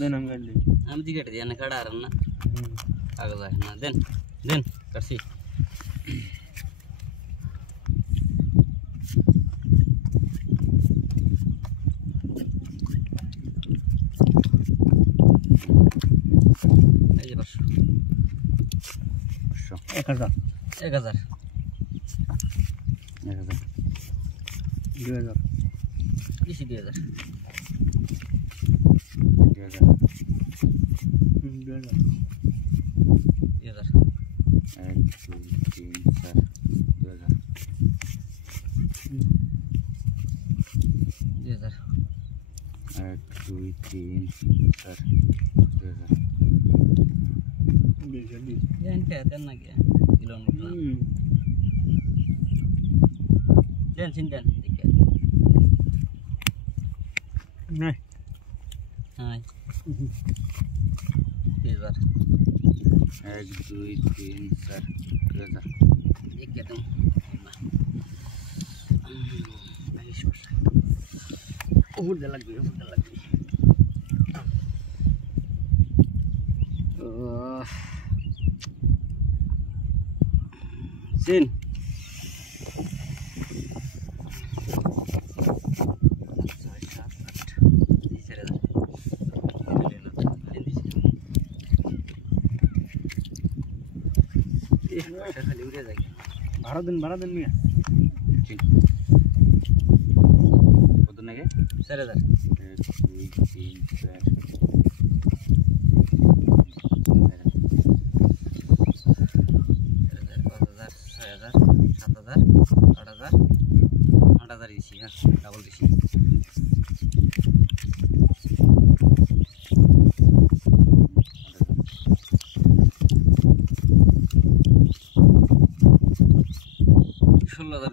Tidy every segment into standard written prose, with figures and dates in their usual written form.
দেন আমি কাট দিই আমি দি কেটে দিই না কাটা আর না আগে যায় না দেন দেন কাটছি এই যে 500 1000 2000 কিসি 2000 Sin. भाड़ा दिन में कत नागे 4000 8000 দিছি হ্যাঁ ডাবল দিছি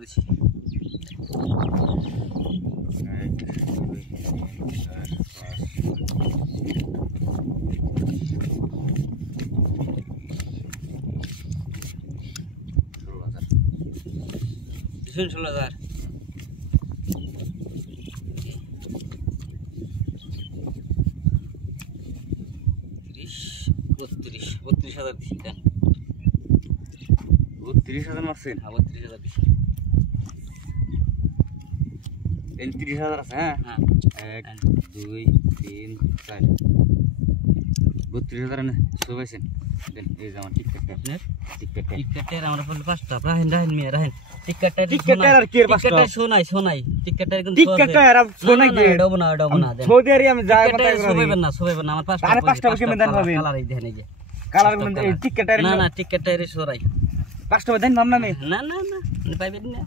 দিছি 16000 32,000 দিছি দেন 32,000 মারছেন 32,000 দিছি 30,000 আছে হ্যাঁ 1 2 3 4 32,000 না সবাইছেন দেন এই যে আমার টিকেটটা আপনার টিকেটের আমরা বলি 5টা রাহেন মিয়া রাহেন টিকেটের আর কি 5টা টিকেটের সোনাই টিকেটের কিন্তু টিকেটের আর সোনাই কি ডবো না দেন সৌদি আরবে আমি যাই কথা সবাইবেন না আমার 5টা আরে 5টা কেমন দেন হবে কালার এই দেখেন এই যে কালার কোন টিকেটের না টিকেটের সোরাই 5টা দেন নাম না না পাইবেন না